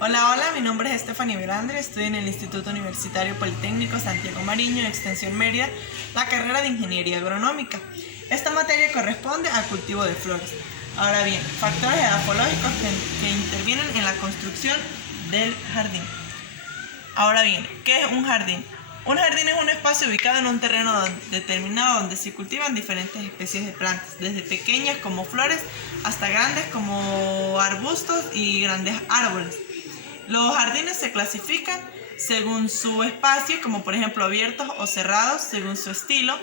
Hola, hola, mi nombre es Stephanie Verandre, estoy en el Instituto Universitario Politécnico Santiago Mariño, Extensión Mérida, la carrera de Ingeniería Agronómica. Esta materia corresponde al cultivo de flores. Ahora bien, factores edafológicos que intervienen en la construcción del jardín. Ahora bien, ¿qué es un jardín? Un jardín es un espacio ubicado en un terreno determinado donde se cultivan diferentes especies de plantas, desde pequeñas como flores hasta grandes como arbustos y grandes árboles. Los jardines se clasifican según su espacio, como por ejemplo abiertos o cerrados, según su estilo,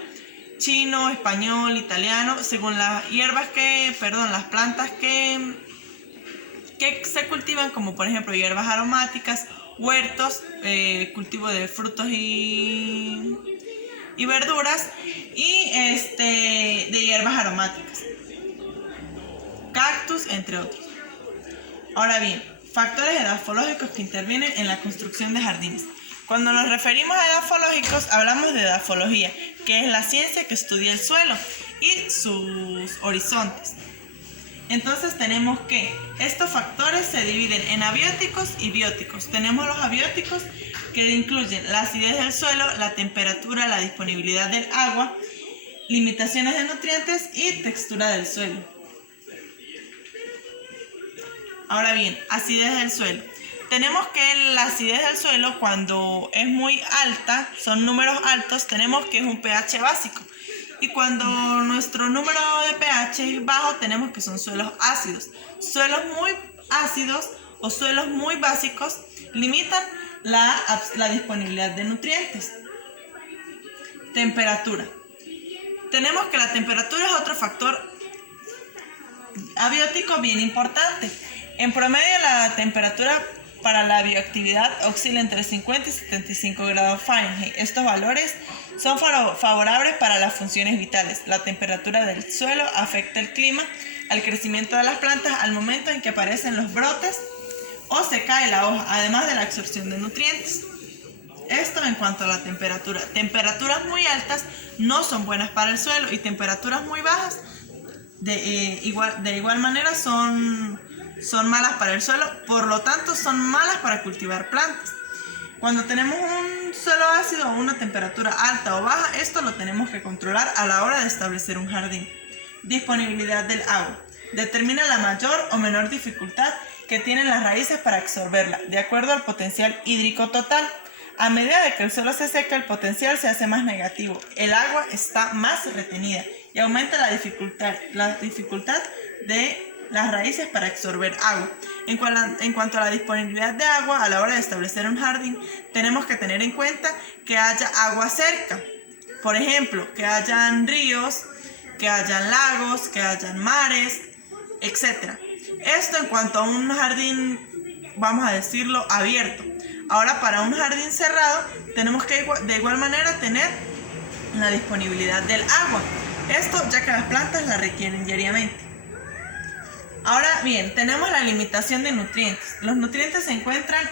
chino, español, italiano, según las las plantas que se cultivan, como por ejemplo hierbas aromáticas, huertos, cultivo de frutos y verduras y de hierbas aromáticas, cactus, entre otros. Ahora bien, factores edafológicos que intervienen en la construcción de jardines. Cuando nos referimos a edafológicos, hablamos de edafología, que es la ciencia que estudia el suelo y sus horizontes. Entonces tenemos que estos factores se dividen en abióticos y bióticos. Tenemos los abióticos que incluyen la acidez del suelo, la temperatura, la disponibilidad del agua, limitaciones de nutrientes y textura del suelo. Ahora bien, acidez del suelo. Tenemos que la acidez del suelo, cuando es muy alta, son números altos, tenemos que es un pH básico. Y cuando nuestro número de pH es bajo, tenemos que son suelos ácidos. Suelos muy ácidos o suelos muy básicos limitan la disponibilidad de nutrientes. Temperatura. Tenemos que la temperatura es otro factor abiótico bien importante. En promedio, la temperatura para la bioactividad oscila entre 50 y 75 grados Fahrenheit. Estos valores son favorables para las funciones vitales. La temperatura del suelo afecta el clima, al crecimiento de las plantas al momento en que aparecen los brotes o se cae la hoja, además de la absorción de nutrientes. Esto en cuanto a la temperatura. Temperaturas muy altas no son buenas para el suelo y temperaturas muy bajas de igual manera son malas para el suelo, por lo tanto son malas para cultivar plantas. Cuando tenemos un suelo ácido o una temperatura alta o baja, esto lo tenemos que controlar a la hora de establecer un jardín. Disponibilidad del agua. Determina la mayor o menor dificultad que tienen las raíces para absorberla, de acuerdo al potencial hídrico total. A medida de que el suelo se seca, el potencial se hace más negativo, el agua está más retenida y aumenta la dificultad de las raíces para absorber agua. En cuanto a la disponibilidad de agua, a la hora de establecer un jardín, tenemos que tener en cuenta que haya agua cerca. Por ejemplo, que hayan ríos, que hayan lagos, que hayan mares, etc. Esto en cuanto a un jardín, vamos a decirlo, abierto. Ahora, para un jardín cerrado, tenemos que de igual manera tener la disponibilidad del agua. Esto ya que las plantas la requieren diariamente. Ahora bien, tenemos la limitación de nutrientes. Los nutrientes se encuentran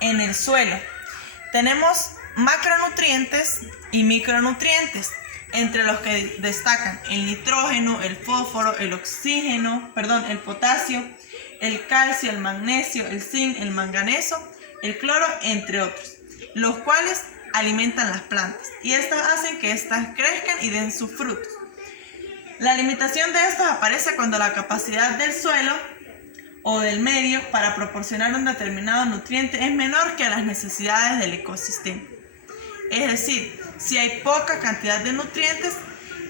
en el suelo. Tenemos macronutrientes y micronutrientes, entre los que destacan el nitrógeno, el fósforo, el potasio, el calcio, el magnesio, el zinc, el manganeso, el cloro, entre otros, los cuales alimentan las plantas y estas hacen que éstas crezcan y den sus frutos. La limitación de estos aparece cuando la capacidad del suelo o del medio para proporcionar un determinado nutriente es menor que las necesidades del ecosistema. Es decir, si hay poca cantidad de nutrientes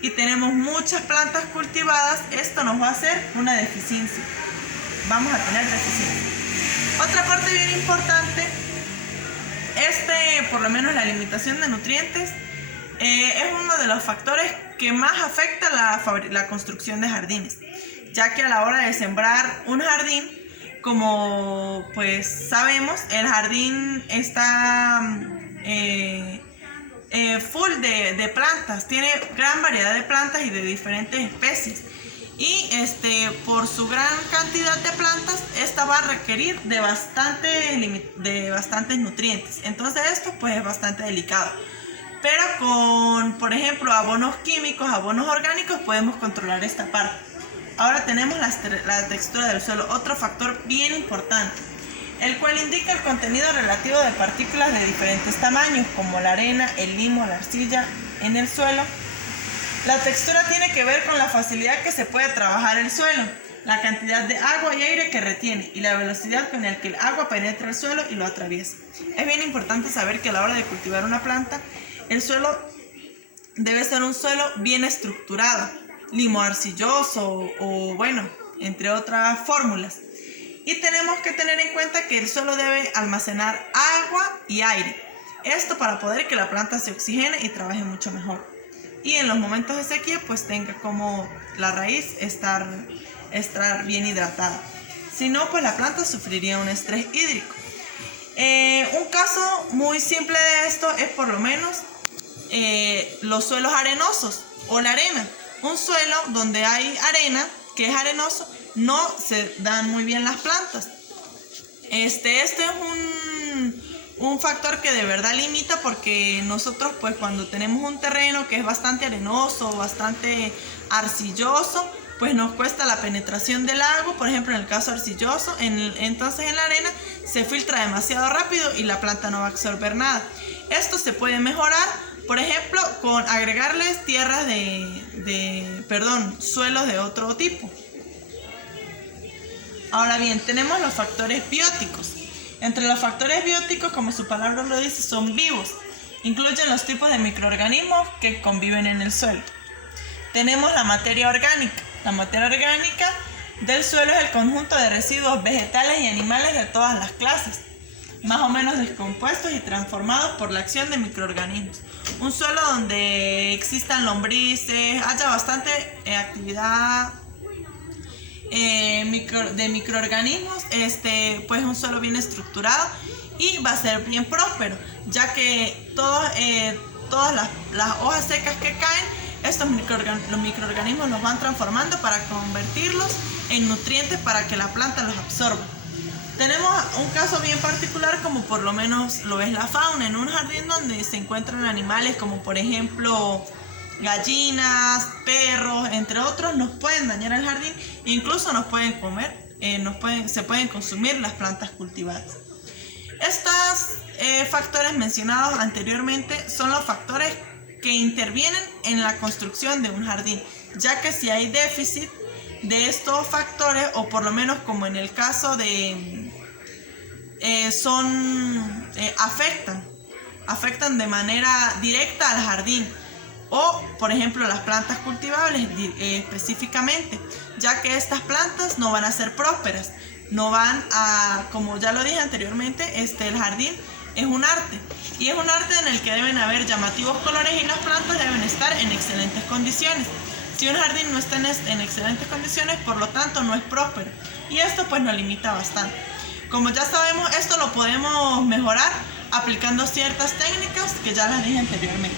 y tenemos muchas plantas cultivadas, esto nos va a hacer una deficiencia. Vamos a tener deficiencia. Otra parte bien importante, por lo menos la limitación de nutrientes, es uno de los factores que más afecta la construcción de jardines, ya que a la hora de sembrar un jardín, como pues sabemos, el jardín está full de plantas, tiene gran variedad de plantas y de diferentes especies. Y por su gran cantidad de plantas, esta va a requerir de bastantes nutrientes. Entonces esto pues es bastante delicado. Pero con, por ejemplo, abonos químicos, abonos orgánicos, podemos controlar esta parte. Ahora tenemos la textura del suelo, otro factor bien importante. el cual indica el contenido relativo de partículas de diferentes tamaños, como la arena, el limo, la arcilla en el suelo. La textura tiene que ver con la facilidad que se puede trabajar el suelo, la cantidad de agua y aire que retiene y la velocidad con la que el agua penetra el suelo y lo atraviesa. Es bien importante saber que a la hora de cultivar una planta, el suelo debe ser un suelo bien estructurado, limo arcilloso o bueno, entre otras fórmulas. Y tenemos que tener en cuenta que el suelo debe almacenar agua y aire. Esto para poder que la planta se oxigene y trabaje mucho mejor. Y en los momentos de sequía pues tenga como la raíz estar bien hidratada. Si no, pues la planta sufriría un estrés hídrico. Un caso muy simple de esto es por lo menos los suelos arenosos o la arena. Un suelo donde hay arena, que es arenoso, no se dan muy bien las plantas. Este es un factor que de verdad limita, porque nosotros pues cuando tenemos un terreno que es bastante arenoso, bastante arcilloso, pues nos cuesta la penetración del agua. Por ejemplo, en el caso arcilloso, entonces en la arena se filtra demasiado rápido y la planta no va a absorber nada. Esto se puede mejorar, por ejemplo, con agregarles tierras suelos de otro tipo. Ahora bien, tenemos los factores bióticos. Entre los factores bióticos, como su palabra lo dice, son vivos. Incluyen los tipos de microorganismos que conviven en el suelo. Tenemos la materia orgánica. La materia orgánica del suelo es el conjunto de residuos vegetales y animales de todas las clases, más o menos descompuestos y transformados por la acción de microorganismos. Un suelo donde existan lombrices, haya bastante actividad de microorganismos, pues un suelo bien estructurado y va a ser bien próspero, ya que todas las hojas secas que caen, los microorganismos los van transformando para convertirlos en nutrientes para que la planta los absorba. Tenemos un caso bien particular, como por lo menos lo es la fauna, en un jardín donde se encuentran animales como por ejemplo gallinas, perros, entre otros. Nos pueden dañar el jardín, incluso nos pueden comer, se pueden consumir las plantas cultivadas. Estos factores mencionados anteriormente son los factores que intervienen en la construcción de un jardín, ya que si hay déficit de estos factores, o por lo menos como en el caso de afectan de manera directa al jardín, o por ejemplo las plantas cultivables específicamente, ya que estas plantas no van a ser prósperas, no van a, como ya lo dije anteriormente, el jardín es un arte, y es un arte en el que deben haber llamativos colores y las plantas deben estar en excelentes condiciones. Si un jardín no está en excelentes condiciones, por lo tanto no es próspero, y esto pues nos limita bastante. Como ya sabemos, esto lo podemos mejorar aplicando ciertas técnicas que ya las dije anteriormente.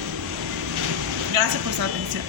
Gracias por su atención.